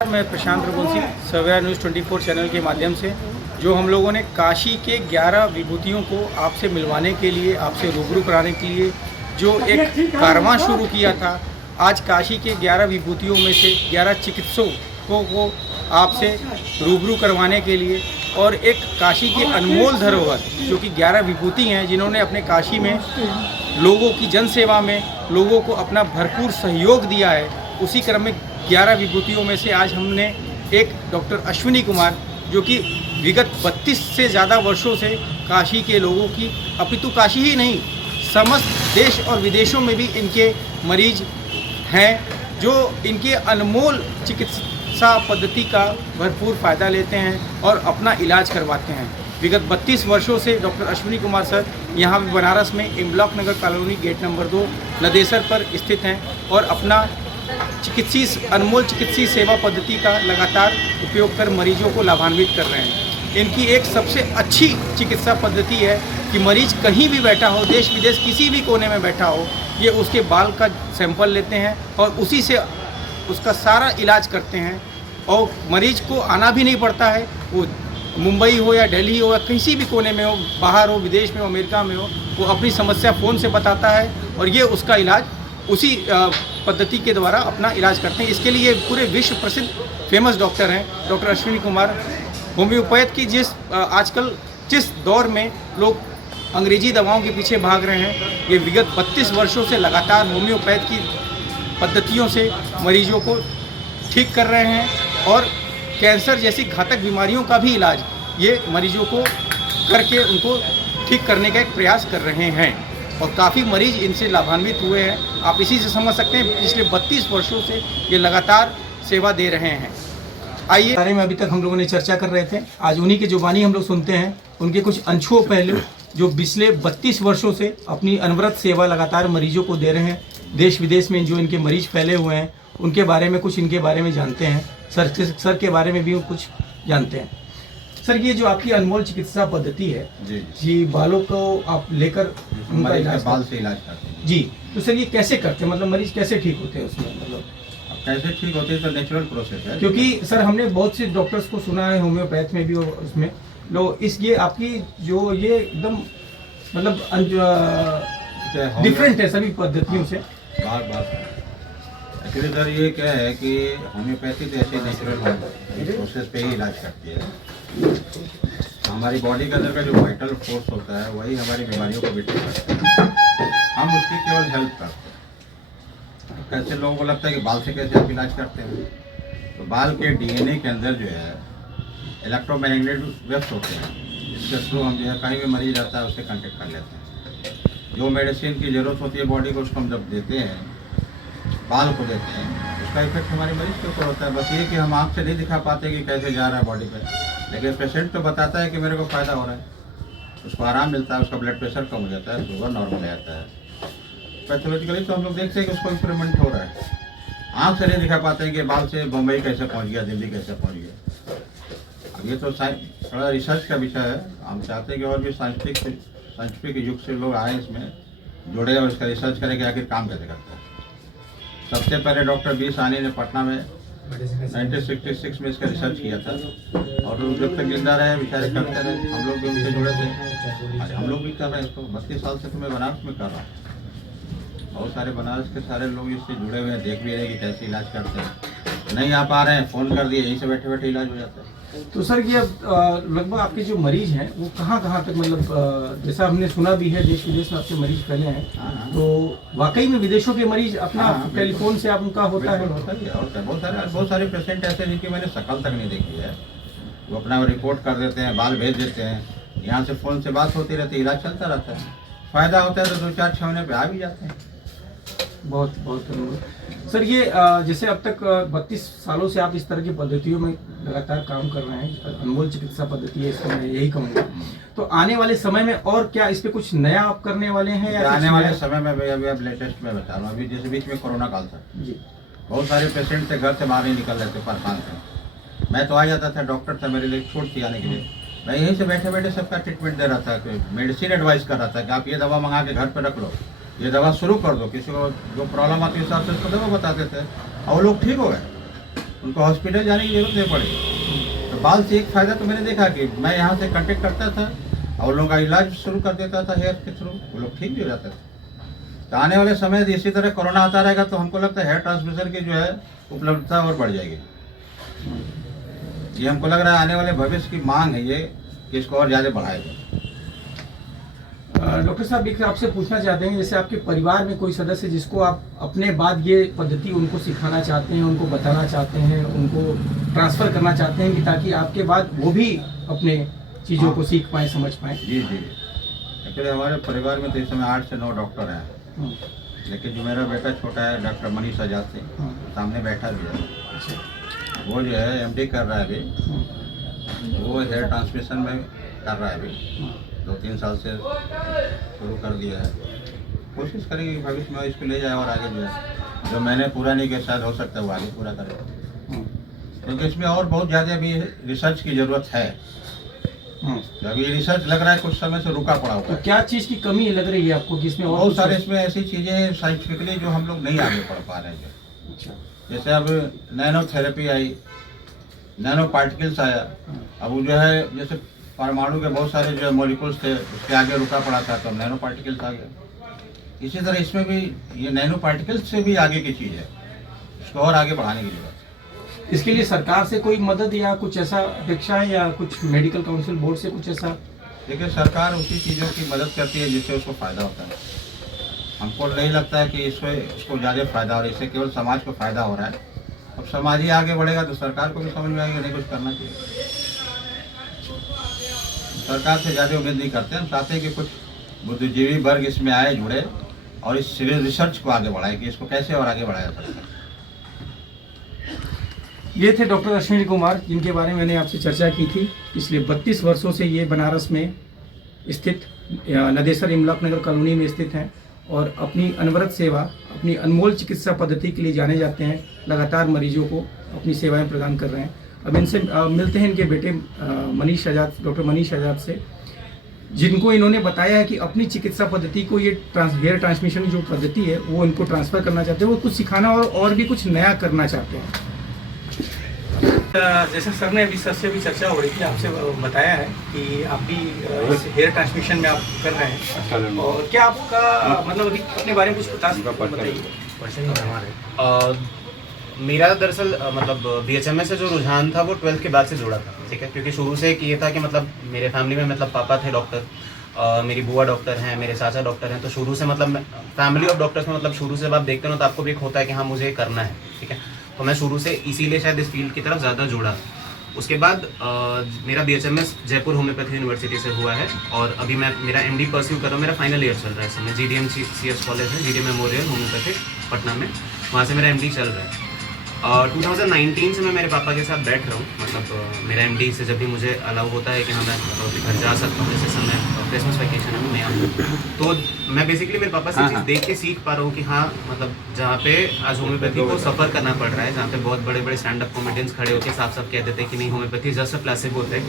मैं प्रशांत रघुवंशी सवेरा news 24 channel के माध्यम से जो हम लोगों ने काशी के 11 विभूतियों को आपसे मिलवाने के लिए, आपसे रूबरू कराने के लिए जो एक कारवां शुरू किया था, आज काशी के 11 विभूतियों में से 11 चिकित्सकों को आपसे रूबरू करवाने के लिए और एक काशी की अनमोल धरोहर जो कि 11 विभूति हैं जिन्होंने अपने काशी में लोगों की जनसेवा में लोगों को अपना भरपूर सहयोग दिया है, उसी क्रम में 11 विभूतियों में से आज हमने एक डॉक्टर अश्विनी कुमार जो कि विगत 32 से ज़्यादा वर्षों से काशी के लोगों की, अपितु काशी ही नहीं समस्त देश और विदेशों में भी इनके मरीज हैं जो इनके अनमोल चिकित्सा पद्धति का भरपूर फ़ायदा लेते हैं और अपना इलाज करवाते हैं। विगत 32 वर्षों से डॉक्टर अश्विनी कुमार सर यहाँ बनारस में एम ब्लॉक नगर कॉलोनी गेट नंबर 2 नदेसर पर स्थित हैं और अपना अनमोल चिकित्सीय सेवा पद्धति का लगातार उपयोग कर मरीजों को लाभान्वित कर रहे हैं। इनकी एक सबसे अच्छी चिकित्सा पद्धति है कि मरीज कहीं भी बैठा हो, देश विदेश किसी भी कोने में बैठा हो, ये उसके बाल का सैंपल लेते हैं और उसी से उसका सारा इलाज करते हैं और मरीज को आना भी नहीं पड़ता है। वो मुंबई हो या दिल्ली हो या किसी भी कोने में हो, बाहर हो, विदेश में हो, अमेरिका में हो, वो अपनी समस्या फ़ोन से बताता है और ये उसका इलाज उसी पद्धति के द्वारा अपना इलाज करते हैं। इसके लिए पूरे विश्व प्रसिद्ध फेमस डॉक्टर हैं डॉक्टर अश्विनी कुमार। होम्योपैथ की आजकल जिस दौर में लोग अंग्रेजी दवाओं के पीछे भाग रहे हैं, ये विगत 32 वर्षों से लगातार होम्योपैथ की पद्धतियों से मरीजों को ठीक कर रहे हैं और कैंसर जैसी घातक बीमारियों का भी इलाज ये मरीजों को करके उनको ठीक करने का एक प्रयास कर रहे हैं और काफ़ी मरीज इनसे लाभान्वित हुए हैं। आप इसी से समझ सकते हैं पिछले 32 वर्षों से ये लगातार सेवा दे रहे हैं। आइए, बारे में अभी तक हम लोगों ने चर्चा कर रहे थे, आज उन्हीं की जुबानी हम लोग सुनते हैं, उनके कुछ अनछुए पहलू जो पिछले 32 वर्षों से अपनी अनवरत सेवा लगातार मरीजों को दे रहे हैं। देश विदेश में जो इनके मरीज फैले हुए हैं उनके बारे में कुछ इनके बारे में जानते हैं। सर के बारे में भी कुछ जानते हैं। सर, ये जो आपकी अनमोल चिकित्सा पद्धति है जी बालों को आप लेकर उनका इलाज बाल से इलाज करते हैं जी, तो सर ये कैसे करते हैं, मतलब मरीज कैसे ठीक होते हैं उसमें, मतलब कैसे ठीक होते हैं? तो नेचुरल प्रोसेस है। क्योंकि सर हमने बहुत से डॉक्टर्स को सुना है होम्योपैथ में भी और उसमें लोग ये आपकी जो ये एकदम मतलब डिफरेंट है सभी पद्धतियों से। बार एक्चुअली सर ये क्या है कि होम्योपैथी तो ऐसे नेचुरल प्रोसेस पे ही इलाज करती है। हमारी बॉडी के अंदर का जो वाइटल फोर्स होता है वही हमारी बीमारियों को भी ठीक करता है, हम उसकी केवल हेल्प करते हैं। कैसे लोगों को लगता है कि बाल से कैसे आप इलाज करते हैं, तो बाल के डीएनए के अंदर जो है इलेक्ट्रोमैग्नेटिक वेव्स होते हैं, जिसके थ्रू हम जो है कहीं भी मरीज रहता है उससे कांटेक्ट कर लेते हैं। जो मेडिसिन की ज़रूरत होती है बॉडी को, उसको हम जब देते हैं, बाल को देते हैं, उसका इफेक्ट हमारे मरीज के ऊपर होता है। बस ये कि हम आँख से नहीं दिखा पाते कि कैसे जा रहा है बॉडी पे, लेकिन पेशेंट तो बताता है कि मेरे को फ़ायदा हो रहा है, उसको आराम मिलता है, उसका ब्लड प्रेशर कम हो जाता है, शुगर नॉर्मल आ जाता है। पैथोलॉजिकली तो हम लोग देखते हैं कि उसको इम्प्रूवमेंट हो रहा है। आँख से नहीं दिखा पाते हैं कि बाल से बम्बई कैसे पहुँच गया, दिल्ली कैसे पहुँच गया। अब ये तो थोड़ा रिसर्च का विषय है, हम चाहते हैं कि और भी साइंटिफिक युग से लोग आए इसमें जुड़े और इसका रिसर्च करें कि आखिर काम कैसे करता है। सबसे पहले डॉक्टर बी सानी ने पटना में 1966 में इसका रिसर्च किया था और लोग जब तक जिंदा रहे बेचारे करते रहे, हम लोग भी उनसे जुड़े थे। आज हम लोग भी कर रहे हैं इसको। 32 साल से तो मैं बनारस में कर रहा हूँ। बहुत सारे बनारस के सारे लोग इससे जुड़े हुए हैं, देख भी रहे हैं कि कैसे इलाज करते हैं। नहीं आ पा रहे हैं, फ़ोन कर दिए, यहीं से बैठे बैठे इलाज हो जाता है। तो सर ये लगभग आपके जो मरीज हैं वो कहाँ तक, मतलब जैसा हमने सुना भी है देश विदेश में आपके मरीज फैले हैं, तो वाकई में विदेशों के मरीज अपना टेलीफोन से आप उनका होता है? और बहुत सारे पेशेंट ऐसे हैं जिनकी मैंने शक्ल तक नहीं देखी है, वो अपना रिपोर्ट कर देते हैं, बाल भेज देते हैं, यहाँ से फ़ोन से बात होती रहती है, इलाज चलता रहता है, फ़ायदा होता है तो 2-4 महीने पे आ भी जाते हैं। बहुत धन्यवाद सर। ये जैसे अब तक 32 सालों से आप इस तरह की पद्धतियों में लगातार काम कर रहे हैं, अनमोल चिकित्सा पद्धति है इसको मैं यही कहूँगा, तो आने वाले समय में और क्या इस पे कुछ नया आप करने वाले हैं या आने वाले समय में अभी अब लेटेस्ट में बता रहा हूँ। अभी जैसे बीच में कोरोना काल था जी, बहुत सारे पेशेंट थे घर से बाहर नहीं निकल रहे थे, परेशान थे। मैं तो आ जाता था, डॉक्टर था मेरे लिए छूट थी आने के लिए, मैं यहीं से बैठे बैठे सबका ट्रीटमेंट दे रहा था, मेडिसिन एडवाइस कर रहा था कि आप ये दवा मंगा के घर पर रख लो, ये दवा शुरू कर दो। किसी को जो प्रॉब्लम आती है हिसाब से उसको दवा बताते थे और वो लोग ठीक हो गए। उनको हॉस्पिटल जाने की जरूरत नहीं पड़ेगी। तो बाल से एक फ़ायदा तो मैंने देखा कि मैं यहाँ से कांटेक्ट करता था और लोगों का इलाज शुरू कर देता था हेयर के थ्रू, वो लोग ठीक भी हो जाते थे। तो आने वाले समय में इसी तरह कोरोना आता रहेगा तो हमको लगता है हेयर ट्रांसमिशन की जो है उपलब्धता और बढ़ जाएगी। ये हमको लग रहा है आने वाले भविष्य की मांग है ये कि इसको और ज़्यादा बढ़ाएगा। डॉक्टर साहब एक आपसे पूछना चाहते हैं, जैसे आपके परिवार में कोई सदस्य जिसको आप अपने बाद ये पद्धति उनको सिखाना चाहते हैं, उनको बताना चाहते हैं, उनको ट्रांसफ़र करना चाहते हैं कि ताकि आपके बाद वो भी अपने चीज़ों को सीख पाएँ, समझ पाएँ? जी जी, एक्चुअली हमारे परिवार में तो इस समय 8 से 9 डॉक्टर हैं, लेकिन जो मेरा बेटा छोटा है डॉक्टर मनीष आजाद से, सामने बैठा भी है, वो जो है एमडी कर रहा है अभी, वो हेयर ट्रांसमिशन में कर रहा है अभी, 2-3 साल से शुरू कर दिया है। कोशिश करेंगे कि भविष्य में इसको ले जाए और आगे जो है जो मैंने पूरा नहीं किया शायद हो सकता है वो आगे पूरा करें, क्योंकि इसमें और बहुत ज़्यादा अभी रिसर्च की ज़रूरत है। तो अभी रिसर्च लग रहा है कुछ समय से रुका पड़ा हुआ तो है। क्या चीज़ की कमी लग रही है आपको कि इसमें और बहुत कुछ सारे है? इसमें ऐसी चीज़ें साइंटिफिकली जो हम लोग नहीं आगे बढ़ पा रहे हैं। अच्छा, जैसे अब nano therapy I, nano particles आया, अब वो जो है जैसे परमाणु के बहुत सारे जो मॉलिक्यूल्स थे उसके आगे रुका पड़ा था तो नैनो पार्टिकल्स आ गया। इसी तरह इसमें भी ये नैनो पार्टिकल्स से भी आगे की चीज़ है, इसको और आगे बढ़ाने की जरूरत है। इसके लिए सरकार से कोई मदद या कुछ ऐसा अपेक्षा है या कुछ मेडिकल काउंसिल बोर्ड से कुछ ऐसा? देखिए सरकार उसी चीज़ों की मदद करती है जिससे उसको फ़ायदा होता है। हमको नहीं लगता है कि इसको ज़्यादा फ़ायदा हो रहा है, इससे केवल समाज को फ़ायदा हो रहा है। अब समाज ही आगे बढ़ेगा तो सरकार को भी समझ में आएगा नहीं कुछ करना चाहिए। सरकार से ज़्यादा उम्मीद नहीं करते, हम चाहते हैं कि कुछ बुद्धिजीवी वर्ग इसमें आए, जुड़े और इस रिसर्च को आगे बढ़ाए कि इसको कैसे और आगे बढ़ाया जा सकता है। ये थे डॉक्टर अश्विनी कुमार, जिनके बारे में मैंने आपसे चर्चा की थी। पिछले 32 वर्षों से ये बनारस में स्थित नदेसर इमलाकनगर कॉलोनी में स्थित हैं और अपनी अनवरत सेवा, अपनी अनमोल चिकित्सा पद्धति के लिए जाने जाते हैं। लगातार मरीजों को अपनी सेवाएं प्रदान कर रहे हैं। अब इनसे मिलते हैं इनके बेटे मनीष आजाद, डॉक्टर मनीष आजाद से, जिनको इन्होंने बताया है कि अपनी चिकित्सा पद्धति को ये हेयर ट्रांसमिशन जो पद्धति है वो इनको ट्रांसफ़र करना चाहते हैं। वो कुछ सिखाना और भी कुछ नया करना चाहते हैं। जैसे सर ने अभी सर से भी चर्चा हो रही थी, आपसे बताया है कि आप भी इस हेयर ट्रांसमिशन में आप कर रहे हैं, और क्या आपका मतलब अभी अपने बारे में कुछ बताइए। मेरा दरअसल मतलब BHMS से जो रुझान था वो 12th के बाद से जुड़ा था, ठीक है, क्योंकि शुरू से ये था कि मतलब मेरे फैमिली में मतलब पापा थे डॉक्टर, मेरी बुआ डॉक्टर हैं, मेरे चाचा डॉक्टर हैं, तो शुरू से मतलब फैमिली ऑफ डॉक्टर्स में मतलब शुरू से आप देखते हो ना तो आपको भी एक होता है कि हाँ मुझे करना है, ठीक है। तो मैं शुरू से इसीलिए शायद इस फील्ड की तरफ ज़्यादा जुड़ा। उसके बाद मेरा BHMS जयपुर होम्योपैथी यूनिवर्सिटी से हुआ है और अभी मैं मेरा MD परस्यू कर रहा हूँ। मेरा फाइनल ईयर चल रहा है इस समय। GDM-CS कॉलेज है, GD मेमोरियल होम्योपैथी पटना में, वहाँ से मेरा MD चल रहा है। 2019 से मैं मेरे पापा के साथ बैठ रहा हूँ, मतलब मेरा MD से जब भी मुझे अलाउ होता है कि हाँ मैं मतलब घर जा सकता हूँ, जैसे समय क्रिसमस वैकेशन है नया, तो मैं बेसिकली मेरे पापा से चीज़ देख के सीख पा रहा हूँ कि हाँ मतलब जहाँ पे आज होम्योपैथी को सफ़र करना पड़ रहा है, जहाँ पे बहुत बड़े बड़े स्टैंड अप कॉमेडियंस खड़े होकर साफ साफ कहते थे कि नहीं होम्योपैथी जस्ट अ प्लेसिबो है,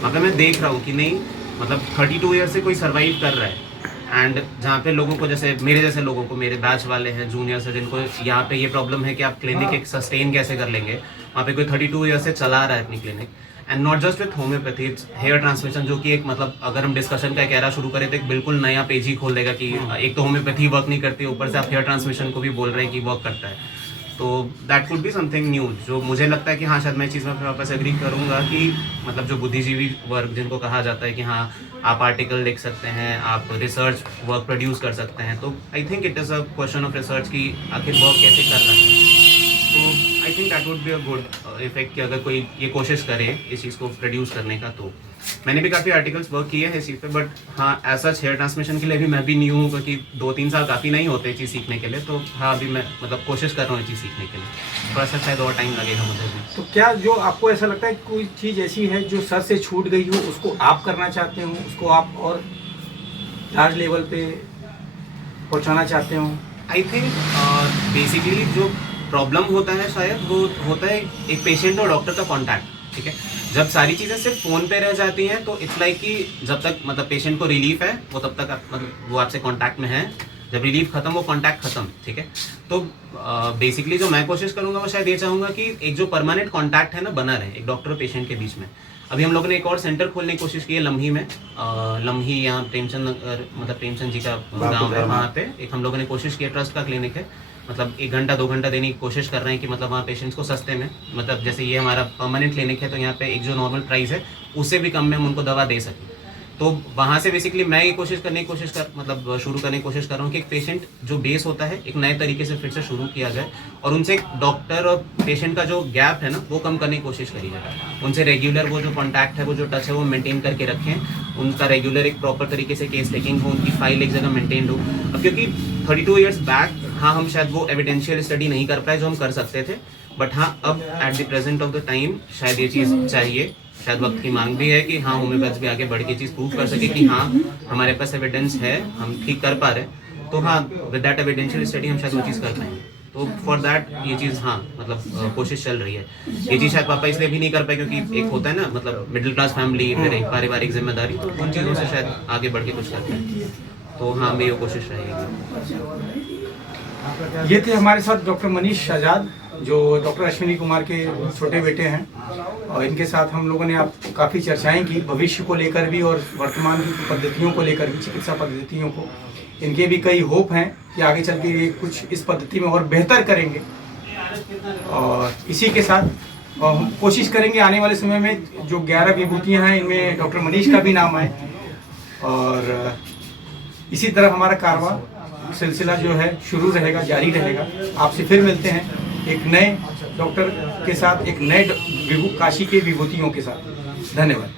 वहाँ पे मैं देख रहा हूँ कि नहीं मतलब 32 ईयर से कोई सर्वाइव कर रहा है। एंड जहाँ पे लोगों को जैसे मेरे जैसे लोगों को, मेरे बैच वाले हैं जूनियर्स हैं जिनको यहाँ पे ये प्रॉब्लम है कि आप क्लिनिक एक सस्टेन कैसे कर लेंगे, वहाँ पे कोई 32 ईयर से चला रहा है अपनी clinic. And not just with homeopathy, hair transmission जो कि एक मतलब अगर हम डिस्कशन का एक एरा शुरू करें तो एक बिल्कुल नया पेज ही खोल देगा कि एक तो होम्योपैथी वर्क नहीं करती, ऊपर से आप हेयर ट्रांसमिशन को भी बोल रहे हैं कि वर्क करता है। तो that could be something new, जो मुझे लगता है कि हाँ शायद मैं चीज़ में वापस एग्री करूँगा कि मतलब जो बुद्धिजीवी वर्ग जिनको कहा जाता है कि हाँ आप आर्टिकल लिख सकते हैं, आप रिसर्च वर्क प्रोड्यूस कर सकते हैं, तो I think it is a question of research कि आखिर वर्क कैसे कर रहा है। तो I think that would be a good effect कि अगर कोई ये कोशिश करे इस चीज़ को प्रोड्यूस करने का। तो मैंने भी काफ़ी आर्टिकल्स वर्क किए हैं इस चीज़ पे, बट हाँ एज सच हेयर ट्रांसमिशन के लिए भी मैं भी न्यू हूँ, क्योंकि 2-3 साल काफ़ी नहीं होते चीज़ सीखने के लिए। तो हाँ अभी मैं मतलब कोशिश कर रहा हूँ ये चीज़ सीखने के लिए, थोड़ा सा शायद और टाइम लगेगा मुझे भी। तो क्या जो आपको ऐसा लगता है कोई चीज़ ऐसी है जो सर से छूट गई हो, उसको आप करना चाहते हो, उसको आप और लार्ज लेवल पे पहुँचाना चाहते हो? आई थिंक बेसिकली जो प्रॉब्लम होता है शायद वो होता है एक पेशेंट और डॉक्टर का कॉन्टैक्ट, ठीक है। जब सारी चीज़ें सिर्फ फ़ोन पे रह जाती हैं तो इट्स लाइक कि जब तक मतलब पेशेंट को रिलीफ है वो तब तक मतलब वो आपसे कॉन्टैक्ट में है, जब रिलीफ खत्म वो कांटेक्ट खत्म, ठीक है। तो बेसिकली जो मैं कोशिश करूंगा वो शायद ये चाहूंगा कि एक जो परमानेंट कांटेक्ट है ना बना रहे एक डॉक्टर और पेशेंट के बीच में। अभी हम लोगों ने एक और सेंटर खोलने की कोशिश की है लम्ही में, लम्ही यहाँ प्रेमचंद नगर, मतलब प्रेमचंद जी का गाँव है, वहाँ पे एक हम लोगों ने कोशिश की है, ट्रस्ट का क्लिनिक है, मतलब 1 घंटा 2 घंटा देने की कोशिश कर रहे हैं कि मतलब वहाँ पेशेंट्स को सस्ते में, मतलब जैसे ये हमारा परमानेंट क्लिनिक है तो यहाँ पे एक जो नॉर्मल प्राइस है उससे भी कम में हम उनको दवा दे सकें। तो वहाँ से बेसिकली मैं ये कोशिश करने की मतलब शुरू करने की कोशिश कर रहा हूँ कि एक पेशेंट जो बेस होता है एक नए तरीके से फिर से शुरू किया जाए और उनसे डॉक्टर और पेशेंट का जो गैप है ना वो कम करने की कोशिश करी जाए। उनसे रेगुलर वो जो कॉन्टैक्ट है, वो जो टच है वो मेंटेन करके रखें, उनका रेगुलर एक प्रॉपर तरीके से केस टेकिंग हो, उनकी फाइल एक जगह मेंटेन हो। अब क्योंकि 32 ईयर्स बैक हाँ हम शायद वो एविडेंशियल स्टडी नहीं कर पाए जो हम कर सकते थे, बट हाँ अब at the present of the time शायद ये चीज़ चाहिए, शायद वक्त की मांग भी है कि हाँ होम्योपैथ भी आगे बढ़ के चीज़ प्रूव कर सके कि हाँ हमारे पास एविडेंस है, हम ठीक कर पा रहे हैं। तो हाँ विद दैट एविडेंशियल स्टडी हम शायद वो चीज़ कर पाएंगे। तो फॉर दैट ये चीज़ हाँ मतलब कोशिश चल रही है। ये चीज़ शायद पापा इसलिए भी नहीं कर पाए क्योंकि एक होता है ना मतलब मिडिल क्लास फैमिली, फिर एक पारिवारिक जिम्मेदारी, तो उन चीज़ों से शायद आगे बढ़ के कुछ करते हैं। तो हाँ मेरी वो कोशिश रहेगी। ये थे हमारे साथ डॉक्टर मनीष आजाद जो डॉक्टर अश्विनी कुमार के छोटे बेटे हैं, और इनके साथ हम लोगों ने आप काफ़ी चर्चाएं की भविष्य को लेकर भी और वर्तमान की पद्धतियों को लेकर भी, चिकित्सा पद्धतियों को। इनके भी कई होप हैं कि आगे चल के ये कुछ इस पद्धति में और बेहतर करेंगे, और इसी के साथ हम कोशिश करेंगे आने वाले समय में जो 11 विभूतियाँ हैं इनमें डॉक्टर मनीष का भी नाम आए, और इसी तरह हमारा कारवां सिलसिला जो है शुरू रहेगा, जारी रहेगा। आपसे फिर मिलते हैं एक नए डॉक्टर के साथ, एक नए काशी के विभूतियों के साथ। धन्यवाद।